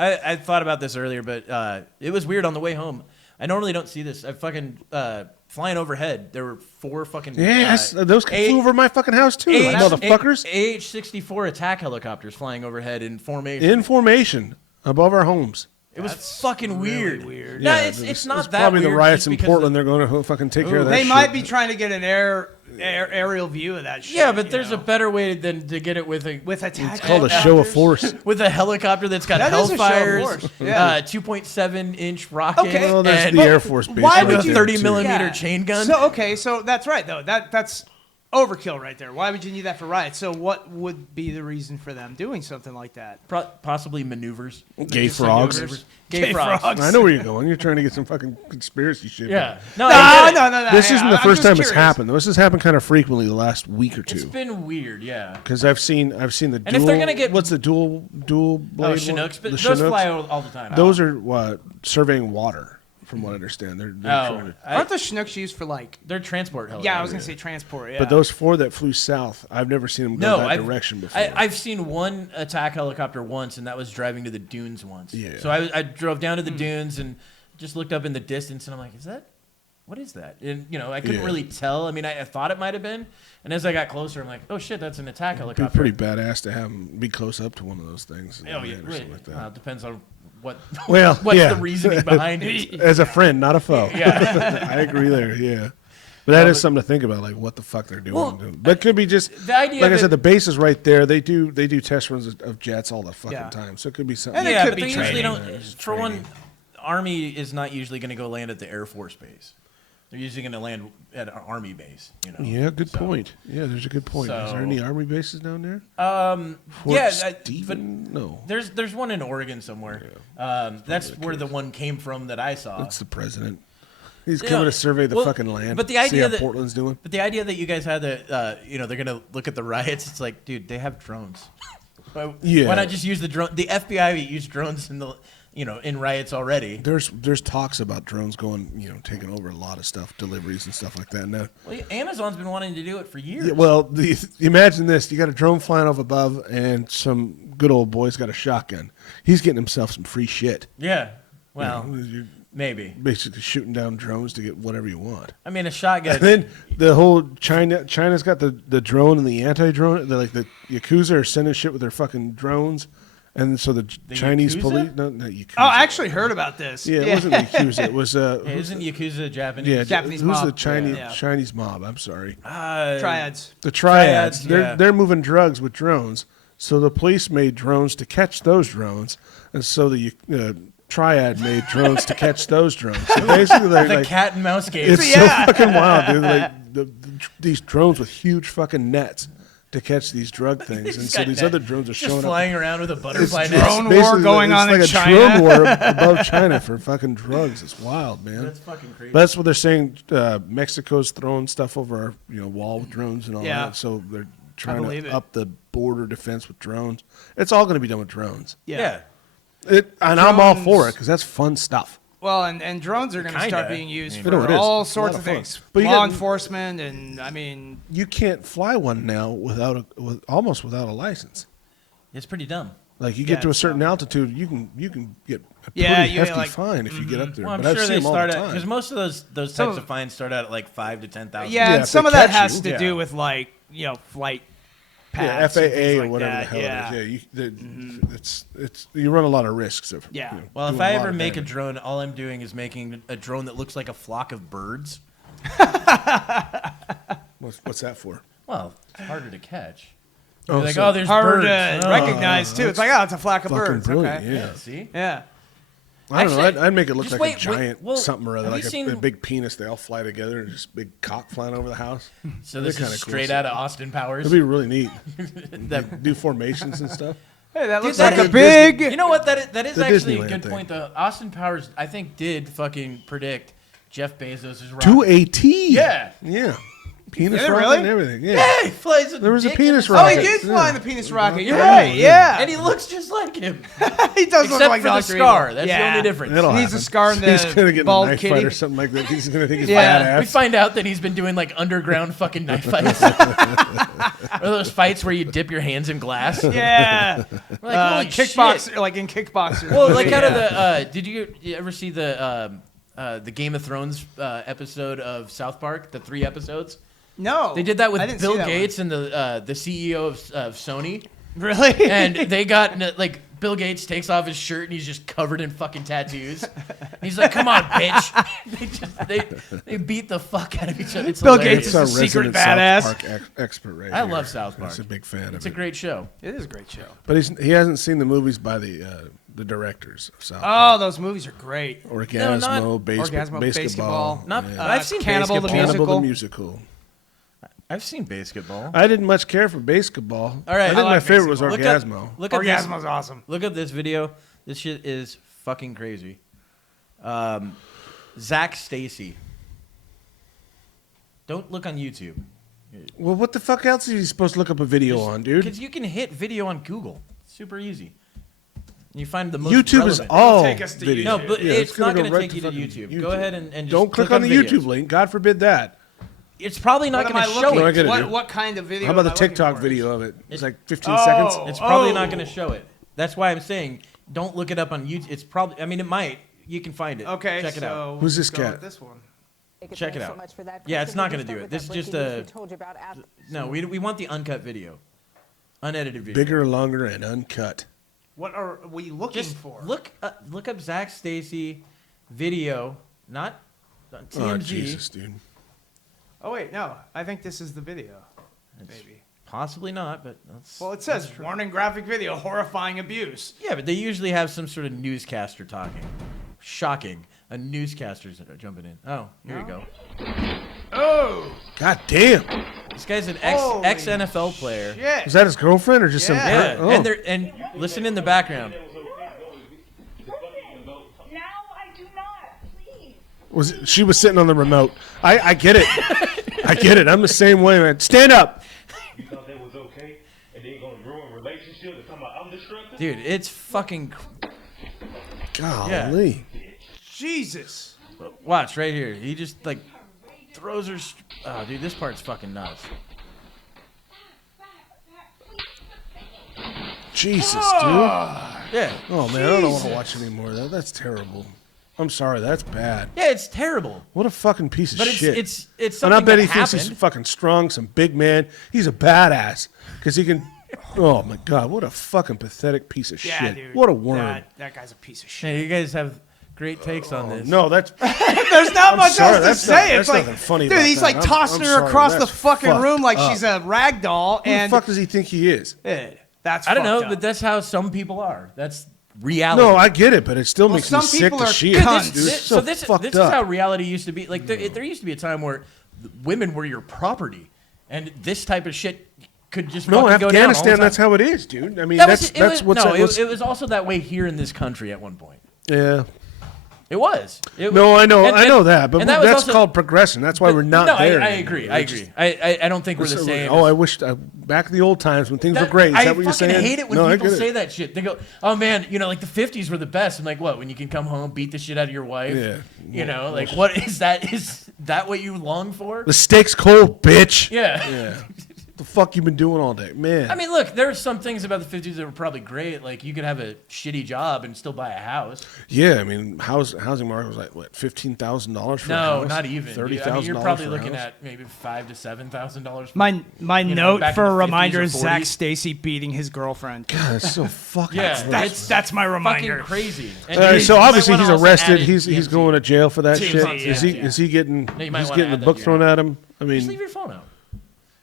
I thought about this earlier, but it was weird on the way home. I normally don't see this. I fucking flying overhead. There were 4 fucking those flew over my fucking house too, motherfuckers. AH-64 attack helicopters flying overhead in formation. In formation above our homes. It was fucking weird. Weird. No, it's not that probably weird. The riots in Portland. They're going to fucking take care of that. They shit. might be trying to get an aerial view of that shit. Yeah, but there's a better way than to get it with attack. It's called a show of force. With a helicopter that's got Hellfires, 2.7-inch rocket, Well, there's the Air Force base. Why and would a you 30-millimeter chain gun. So that's right though. That's overkill right there. Why would you need that for riots? So what would be the reason for them doing something like that? Possibly maneuvers. Gay frogs. Gay frogs. I know where you're going. You're trying to get some fucking conspiracy shit. Yeah. No. This isn't the first time it's happened. This has happened kind of frequently the last week or two. It's been weird, yeah. Because I've seen the dual. And if they're gonna get what's the dual blade? Chinooks, but those Chinooks? fly all the time. Those are what surveying water, from what I understand. They're trying to, Aren't the Chinooks used for they're transport helicopters. Yeah, I was gonna say transport. Yeah. But those 4 that flew south, I've never seen them go that direction before. I've seen one attack helicopter once, and that was driving to the dunes once. Yeah. So I drove down to the dunes and just looked up in the distance, and I'm like, what is that? And I couldn't really tell. I mean, I thought it might have been, and as I got closer, I'm like, oh shit, that's an attack helicopter. It'd be pretty badass to have them be close up to one of those things. Oh yeah, like that. Depends on what's the reasoning behind it. As a friend, not a foe. Yeah. I agree there. Yeah. But that is something to think about, like what the fuck they're doing. Well, but it could be just the idea. Like I said, the base is right there. They do test runs of jets all the fucking time, so it could be something. And it could be they training. usually don't. For one, Army is not usually going to go land at the Air Force base. They're usually going to land at an Army base. Yeah, good point. Yeah, there's a good point. Is there any Army bases down there? No. There's one in Oregon somewhere. Yeah, that's where the one came from that I saw. That's the president. He's coming to survey the fucking land. But the idea see how Portland's doing. But the idea that you guys had that, they're gonna look at the riots. It's like, dude, they have drones. Why not just use the drone? The FBI used drones in the, in riots already. There's talks about drones going, taking over a lot of stuff, deliveries and stuff like that. Now, Amazon's been wanting to do it for years. Yeah, well, imagine this: you got a drone flying over above, and some good old boy's got a shotgun. He's getting himself some free shit. Yeah. Well. Maybe. Basically shooting down drones to get whatever you want. I mean, a shotgun. And then the whole China's got the drone and the anti-drone. They're like the Yakuza are sending shit with their fucking drones. And so the Chinese Yakuza? police... No, not Yakuza. Oh, I actually heard about this. Yeah, it wasn't Yakuza. It was... isn't Yakuza Japanese? Yeah, Japanese who's mob. the Chinese mob? I'm sorry. Triads. The Triads. Yeah. They're moving drugs with drones. So the police made drones to catch those drones. And so the... Triad made drones to catch those drones. So basically, the cat and mouse game. It's so fucking wild, dude. Like these drones with huge fucking nets to catch these drug things, and so these other drones are just showing flying up. around with a butterfly net. Drone war going on in China. It's like a drone war above China for fucking drugs. It's wild, man. That's fucking crazy. But that's what they're saying. Mexico's throwing stuff over our wall with drones and all that. So they're trying to up the border defense with drones. It's all going to be done with drones. Yeah. I'm all for it because that's fun stuff. Well, and drones are going to start being used for all sorts of things. But law enforcement, and I mean, you can't fly one now almost without a license. It's pretty dumb. Like you get to a certain altitude, you can get a pretty hefty fine if you get up there. Well, I'm but sure they start at because most of those types of fines start out at like $5,000 to $10,000. Yeah, and some of that has to do with like flight. Yeah, FAA or like whatever that. the hell it is. Yeah, you run a lot of risks. Well, if I ever make a drone, all I'm doing is making a drone that looks like a flock of birds. What's that for? Well, it's harder to catch. There's birds. Harder to recognize too. It's like, it's a flock of birds. Brilliant, Okay. yeah. See? Yeah. I don't know. I'd make it look like a giant something or other, like a big penis. They all fly together, and just big cock flying over the house. So this is straight out of Austin Powers. It'd be really neat. Do formations and stuff. Hey, that looks like a big. You know what? That is actually a good point, though. Austin Powers, I think, did fucking predict Jeff Bezos' rocket. To a T. Yeah. Yeah. Penis Did it rocket really? and everything. Yeah. Yeah, he flies There was a dick penis in Oh, rocket. he did fly in the penis rocket. You're Yeah. right. Yeah. and he looks just like him, he does look except like for the Dr. scar. Evil. That's Yeah. the only difference. It'll He needs a happen. scar in He's gonna the get in a bald knife kitty. fight or something like that. He's gonna think he's Yeah, we badass. find out that he's been doing like underground fucking knife fights, or those fights where you dip your hands in glass. Yeah. We're like, holy Kickboxer, shit. like in Kickboxer. Well, like out of Yeah. the, did you ever see the Game of Thrones episode of South Park? The 3 episodes. No. They did that I with didn't see Bill that Gates and the CEO of Sony, one. Really? and they got like Bill Gates takes off his shirt and he's just covered in fucking tattoos. He's like, "Come on, bitch!" They beat the fuck out of each other. It's Bill hilarious. Gates is That's a our secret resident badass. South Park expert right I here. love South Park. He's a big fan It's of a it. great show. It is a great show. But he hasn't seen the movies by the directors of South Oh, Park. those movies are great. Orgasmo, not- Orgasmo, Basketball. Not. Yeah. I've seen Cannibal the Basketball. Musical. Cannibal the Musical. I've seen Basketball. I didn't much care for Basketball. All right, I think I my like favorite was Basketball. Orgasmo. Look at this. Orgasmo's awesome. Look at this video. This shit is fucking crazy. Zack Stacy. Don't look on YouTube. Well, what the fuck else is he supposed to look up a video on, dude? Because you can hit video on Google. It's super easy. You find the most YouTube is relevant. all Take us to video. No, but Yeah, it's not go going to right take you to fucking YouTube. Go ahead and just don't click on the videos. YouTube link. God forbid that. It's probably not What am going I to show looking? No, I it. get it, dude. What kind of video? How about am the I looking TikTok for? video of it? It's like 15 Oh. seconds. It's probably not Oh. going to show it. That's why I'm saying don't look it up on YouTube. It's probably. I mean, it might. You can find it. Okay, check it out. so Who's this go cat? with This one. Check it out. Yeah, it's not going to do it. This is just a. No, we want the uncut video, unedited video. Bigger, longer, and uncut. What are we looking Just for? look up Zack Stacy video, not TMZ. Oh, Jesus, dude. Oh wait, no. I think this is the video. Maybe. Possibly not, but that's. Well, it says warning graphic video, horrifying abuse. Yeah, but they usually have some sort of newscaster talking. Shocking. A newscaster's jumping in. Oh, here you go. Oh, God damn. This guy's an Holy ex NFL player. shit. Is that his girlfriend or just some? Yeah, Oh. and listen in the background. Now I do not, please. She was sitting on the remote. I get it. I get it. I'm the same way, man. Stand up. You thought that was okay, and then you're gonna ruin relationships and talking about I'm destructive? Dude, it's fucking. Golly. Jesus. Watch right here. He just like throws her. Oh, dude, this part's fucking nuts. Jesus, dude. Yeah. Oh, man. I don't want to watch any more of that. That's terrible. I'm sorry. That's bad. Yeah, it's terrible. What a fucking piece of But shit. it's and something I bet that he thinks happened. he's fucking strong, some big man. He's a badass because he can. Oh my God! What a fucking pathetic piece of Yeah, shit. dude. What a worm. That guy's a piece of shit. Hey, you guys have great takes on this. No, that's There's not much sorry, else to that's say. not- It's that's like, nothing funny dude, about he's that. like tossing I'm her sorry, across the that's fucking fucked room like up. she's a rag doll. who the And fuck does he think he is? that's I don't know, fucked up. but that's how some people are. That's reality. No, I get it, but it still makes me some sick people to are shit. cunts. Dude, This, it's so this fucked is up. how reality used to be. Like there used to be a time where women were your property, and this type of shit could just No, fucking go down all the Afghanistan, time. that's how it is, dude. I mean, That that's was, that's what's it was also that way here in this country at one point. yeah. It was. No, I know, I know that, but and that was that's also- called progression. That's why we're not no, there. I anymore. agree. I agree. I don't think we're the same. Oh, I wish back in the old times when things were great. Is I that what you're fucking saying? hate it when No, I people get it. say that shit. They go, "Oh man, like the '50s were the best." I'm like, "What? When you can come home, beat the shit out of your wife? Yeah. You know, like what is that? Is that what you long for?" The steak's cold, bitch. Yeah. Yeah. What the fuck you been doing all day, man? I mean, look, there are some things about the '50s that were probably great. Like you could have a shitty job and still buy a house. yeah. I mean, housing market was like what, $15,000 for a No, house? not even. $30,000. I mean, you're probably for a looking house? at maybe $5,000 to $7,000. My You know, note back for in a the 50s reminder or is Zack 40s. Stacy beating his girlfriend. God, that's so fucking. Yeah, gross. That's my fucking reminder. crazy. All right, so obviously he's arrested. He's TMZ. going to jail for that TMZ, shit. yeah. Is he getting? you might He's wanna getting the add that book to your thrown at him. I Just mean, leave your phone out.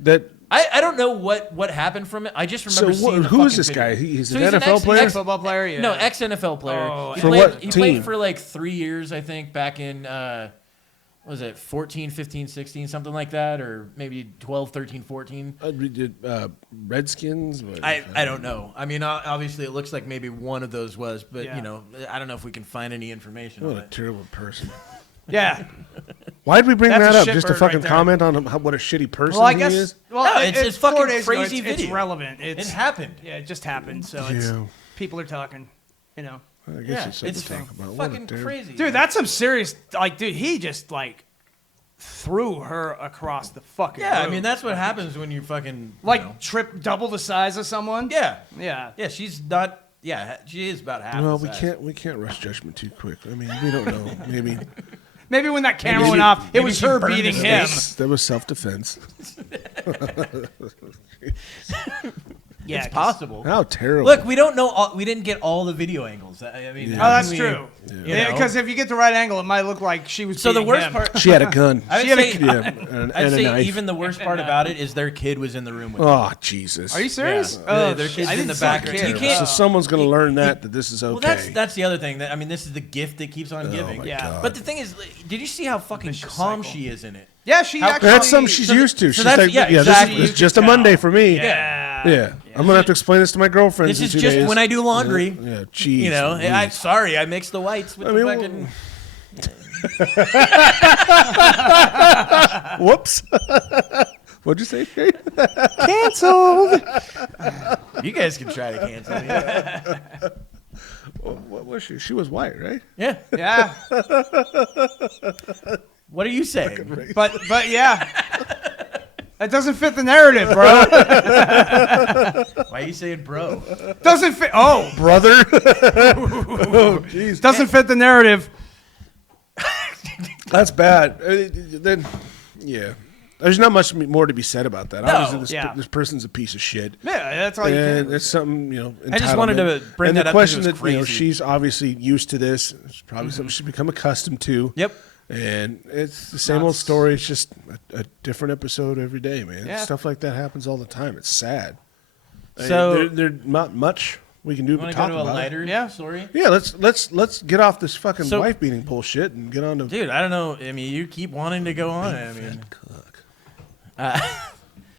that. I don't know what haped from it. I just remember seeing the who is fucking this video. guy? He's So an he's NFL player. Football player, yeah. No, ex-NFL player. Oh, he For played, what he team? played for like 3 years, I think, back in, what was it, 14, 15, 16, something like that, or maybe 12, 13, 14. Redskins. But, I don't know. I mean, obviously it looks like maybe one of those was, but, Yeah. I don't know if we can find any information What on a it. terrible person. Yeah. Why'd we bring That's that a up? Just to shitbird fucking right there. comment on what a shitty person Well, I he guess. is? Well, No, it's 4 fucking days ago, crazy It's video. relevant. It It's happened. Yeah, it just happened. So Yeah. it's people are talking. I guess Yeah, it's something it's to talk about. What a fucking dare- crazy. Dude, that's some serious. Like, dude, he just like threw her across the fucking. Yeah, I room. mean that's what happens when you fucking like you know. trip double the size of someone. Yeah, Yeah. yeah. She's not. Yeah, she is about half. Well, the size. we can't rush judgment too quick. I mean, we don't know. Maybe Maybe when that camera Maybe went she- off, it maybe was she her burned beating his him. face. that was self-defense. Yeah, It's possible. How terrible! Look, we don't know. We didn't get all the video angles. I mean, Yeah. Oh, how that's can we- true. you know? Because if you get the right angle, it might look like she was. So the beating worst him. part, she had a gun. I She would had a- say, Yeah, and I'd a say knife. even the worst part about it is their kid was in the room with them. Oh Jesus! Are you serious? Yeah. Oh, Their shit. kid's I in didn't the see the background. kid. You can't- So someone's gonna learn that this is okay. Well, that's the other thing. That I mean, this is the gift that keeps on giving. my Yeah. God. But the thing is, did you see how fucking Vicious calm cycle. she is in it? Yeah, she How- actually. That's something she's So used to. so She's that's- like, yeah, yeah, exactly. this You is just a can Monday tell. for me. Yeah. Yeah. I'm gonna have to explain this to my girlfriend. This in is 2 just days. when I do laundry. Yeah, cheese. You know, I'm sorry, I mixed the whites with I the mean, fucking. Whoops. What'd you say, Kate? Canceled. You guys can try to cancel me. What was she? She was white, right? Yeah. Yeah, What are you saying? but yeah, that doesn't fit the narrative, bro. Why are you saying bro? Doesn't fit. Oh, Brother. Oh, jeez. doesn't fit the narrative. That's bad. Then, yeah. There's not much more to be said about that. No. Obviously, Yeah. this person's a piece of shit. Yeah, that's all you And can. it's something, I just wanted entitlement. to bring and that the up 'cause question it was that crazy. she's obviously used to this. It's probably something she's become accustomed to. Yep. And it's the same old story. It's just a different episode every day, man. Yeah. Stuff like that happens all the time. It's sad. So- there's not much we can do You but want to talk go to a about it. lighter Yeah. story? Yeah, let's get off this fucking So- wife beating bullshit and get on to Dude, I don't know. I mean, you keep wanting to go on. I mean,